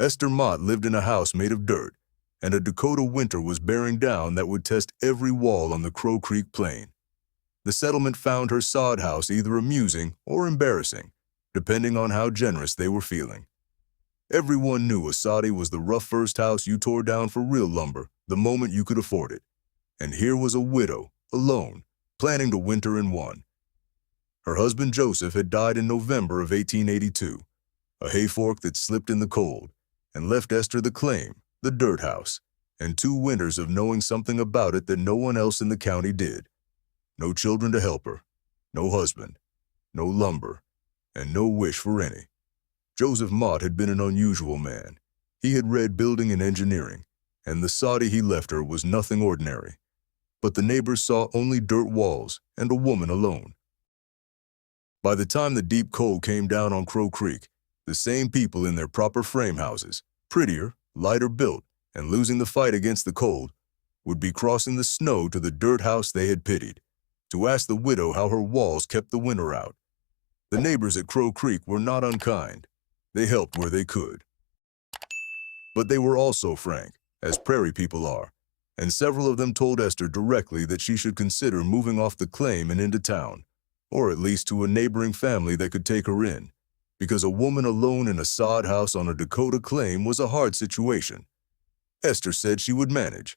Esther Mott lived in a house made of dirt, and a Dakota winter was bearing down that would test every wall on the Crow Creek plain. The settlement found her sod house either amusing or embarrassing, depending on how generous they were feeling. Everyone knew a soddy was the rough first house you tore down for real lumber the moment you could afford it. And here was a widow, alone, planning to winter in one. Her husband Joseph had died in November of 1882, a hayfork that slipped in the cold, and left Esther the claim, the dirt house, and 2 winters of knowing something about it that no one else in the county did. No children to help her, no husband, no lumber, and no wish for any. Joseph Mott had been an unusual man. He had read building and engineering, and the soddy he left her was nothing ordinary. But the neighbors saw only dirt walls and a woman alone. By the time the deep cold came down on Crow Creek, the same people in their proper frame houses, prettier, lighter built, and losing the fight against the cold, would be crossing the snow to the dirt house they had pitied, to ask the widow how her walls kept the winter out. The neighbors at Crow Creek were not unkind. They helped where they could. But they were also frank, as prairie people are, and several of them told Esther directly that she should consider moving off the claim and into town, or at least to a neighboring family that could take her in, because a woman alone in a sod house on a Dakota claim was a hard situation. Esther said she would manage.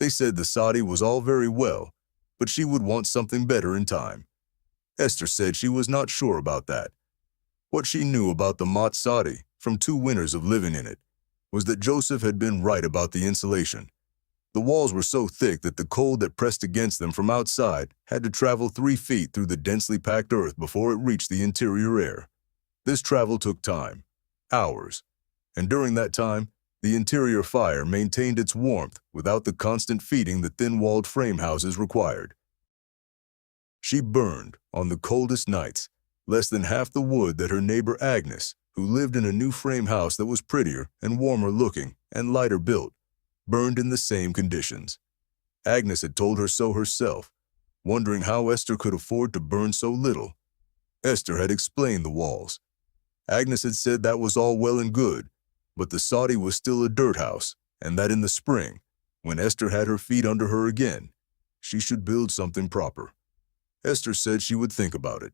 They said the soddy was all very well, but she would want something better in time. Esther said she was not sure about that. What she knew about the Mott soddy, from 2 winters of living in it, was that Joseph had been right about the insulation. The walls were so thick that the cold that pressed against them from outside had to travel 3 feet through the densely packed earth before it reached the interior air. This travel took time, hours, and during that time, the interior fire maintained its warmth without the constant feeding the thin-walled frame houses required. She burned, on the coldest nights, less than half the wood that her neighbor Agnes, who lived in a new frame house that was prettier and warmer looking and lighter built, burned in the same conditions. Agnes had told her so herself, wondering how Esther could afford to burn so little. Esther had explained the walls. Agnes had said that was all well and good, but the soddy was still a dirt house, and that in the spring, when Esther had her feet under her again, she should build something proper. Esther said she would think about it.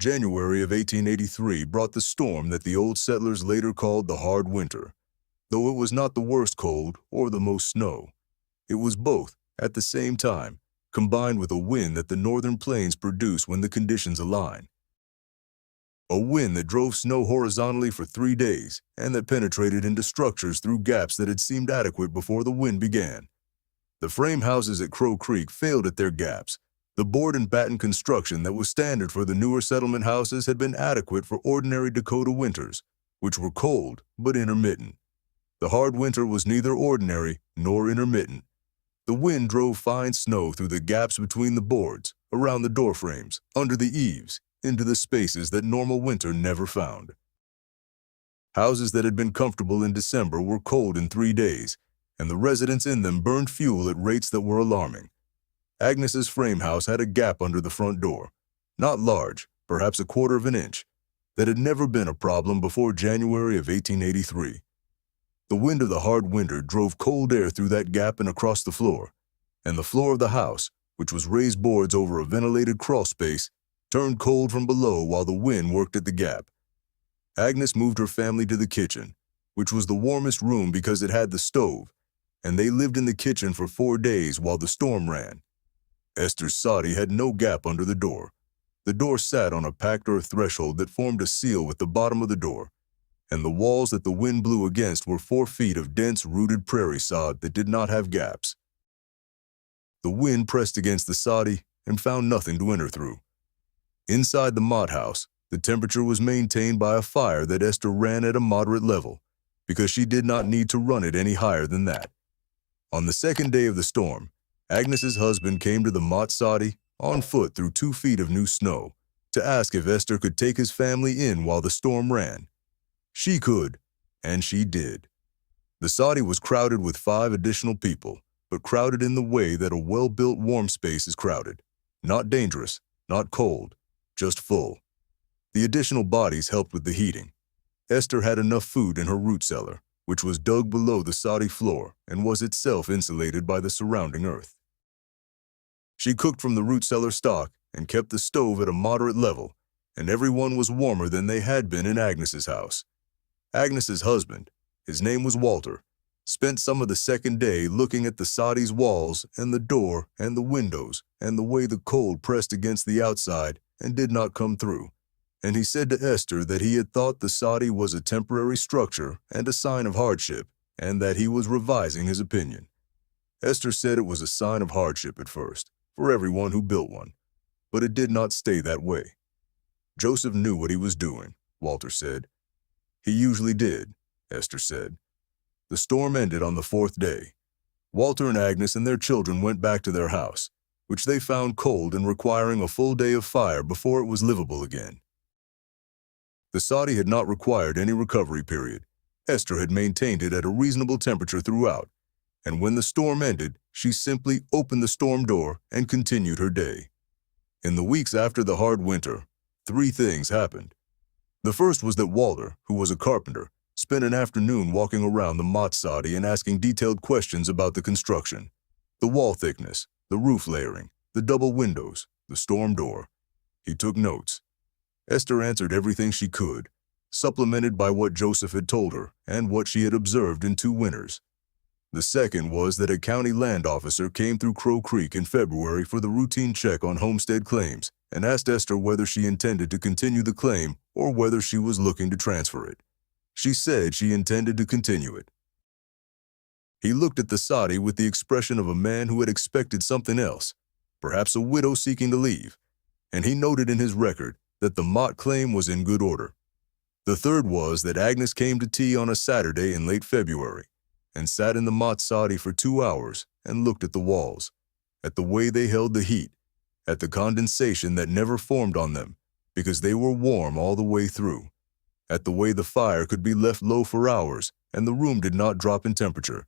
January of 1883 brought the storm that the old settlers later called the hard winter. Though it was not the worst cold or the most snow, it was both at the same time, combined with a wind that the northern plains produce when the conditions align. A wind that drove snow horizontally for 3 days and that penetrated into structures through gaps that had seemed adequate before the wind began. The frame houses at Crow Creek failed at their gaps. The board and batten construction that was standard for the newer settlement houses had been adequate for ordinary Dakota winters, which were cold but intermittent. The hard winter was neither ordinary nor intermittent. The wind drove fine snow through the gaps between the boards, around the door frames, under the eaves, into the spaces that normal winter never found. Houses that had been comfortable in December were cold in 3 days, and the residents in them burned fuel at rates that were alarming. Agnes's frame house had a gap under the front door, not large, perhaps 1/4 of an inch, that had never been a problem before January of 1883. The wind of the hard winter drove cold air through that gap and across the floor, and the floor of the house, which was raised boards over a ventilated crawl space, turned cold from below while the wind worked at the gap. Agnes moved her family to the kitchen, which was the warmest room because it had the stove, and they lived in the kitchen for 4 days while the storm ran. Esther's soddy had no gap under the door. The door sat on a packed earth threshold that formed a seal with the bottom of the door, and the walls that the wind blew against were 4 feet of dense, rooted prairie sod that did not have gaps. The wind pressed against the soddy and found nothing to enter through. Inside the Mott house, the temperature was maintained by a fire that Esther ran at a moderate level, because she did not need to run it any higher than that. On the 2nd day of the storm, Agnes's husband came to the Mott soddy on foot through 2 feet of new snow to ask if Esther could take his family in while the storm ran. She could, and she did. The soddy was crowded with 5 additional people, but crowded in the way that a well-built warm space is crowded. Not dangerous, not cold, just full. The additional bodies helped with the heating. Esther had enough food in her root cellar, which was dug below the soddy floor and was itself insulated by the surrounding earth. She cooked from the root cellar stock and kept the stove at a moderate level, and everyone was warmer than they had been in Agnes's house. Agnes's husband, his name was Walter, spent some of the second day looking at the soddy's walls and the door and the windows and the way the cold pressed against the outside and did not come through. And he said to Esther that he had thought the soddy was a temporary structure and a sign of hardship, and that he was revising his opinion. Esther said it was a sign of hardship at first, for everyone who built one, but it did not stay that way. Joseph knew what he was doing, Walter said. He usually did, Esther said. The storm ended on the fourth day. Walter and Agnes and their children went back to their house, which they found cold and requiring a full day of fire before it was livable again. The soddy had not required any recovery period. Esther had maintained it at a reasonable temperature throughout, and when the storm ended, she simply opened the storm door and continued her day. In the weeks after the hard winter, 3 things happened. The first was that Walter, who was a carpenter, spent an afternoon walking around the Mott soddy and asking detailed questions about the construction, the wall thickness, the roof layering, the double windows, the storm door. He took notes. Esther answered everything she could, supplemented by what Joseph had told her and what she had observed in 2 winters. The second was that a county land officer came through Crow Creek in February for the routine check on homestead claims and asked Esther whether she intended to continue the claim or whether she was looking to transfer it. She said she intended to continue it. He looked at the soddy with the expression of a man who had expected something else, perhaps a widow seeking to leave, and he noted in his record that the Mott claim was in good order. The third was that Agnes came to tea on a Saturday in late February and sat in the Mott soddy for 2 hours and looked at the walls, at the way they held the heat, at the condensation that never formed on them because they were warm all the way through, at the way the fire could be left low for hours and the room did not drop in temperature,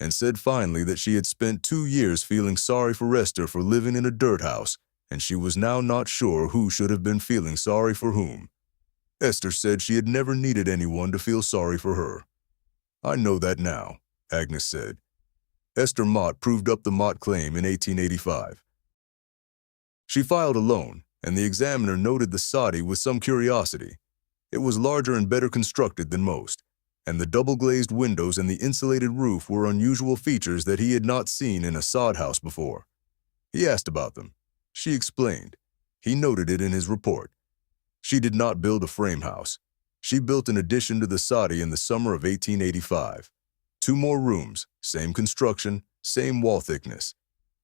and said finally that she had spent 2 years feeling sorry for Esther for living in a dirt house, and she was now not sure who should have been feeling sorry for whom. Esther said she had never needed anyone to feel sorry for her. I know that now, Agnes said. Esther Mott proved up the Mott claim in 1885. She filed a loan, and the examiner noted the soddy with some curiosity. It was larger and better constructed than most, and the double-glazed windows and the insulated roof were unusual features that he had not seen in a sod house before. He asked about them. She explained. He noted it in his report. She did not build a frame house. She built an addition to the soddy in the summer of 1885. 2 more rooms, same construction, same wall thickness,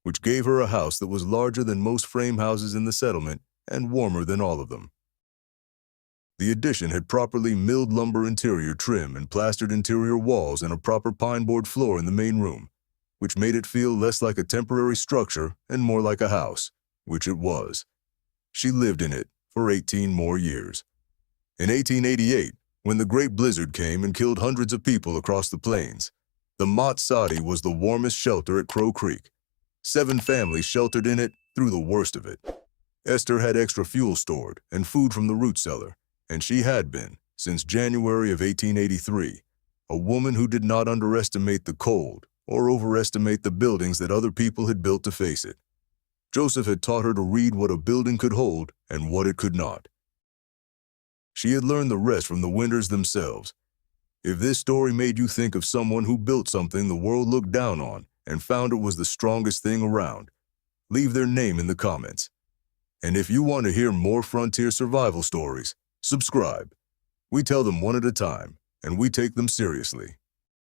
which gave her a house that was larger than most frame houses in the settlement and warmer than all of them. The addition had properly milled lumber interior trim and plastered interior walls and a proper pine board floor in the main room, which made it feel less like a temporary structure and more like a house, which it was. She lived in it for 18 more years. In 1888, when the Great Blizzard came and killed hundreds of people across the plains, the Mott soddy was the warmest shelter at Crow Creek. 7 families sheltered in it through the worst of it. Esther had extra fuel stored and food from the root cellar, and she had been, since January of 1883, a woman who did not underestimate the cold or overestimate the buildings that other people had built to face it. Joseph had taught her to read what a building could hold and what it could not. She had learned the rest from the winters themselves. If this story made you think of someone who built something the world looked down on and found it was the strongest thing around, leave their name in the comments. And if you want to hear more frontier survival stories, subscribe. We tell them one at a time, and we take them seriously.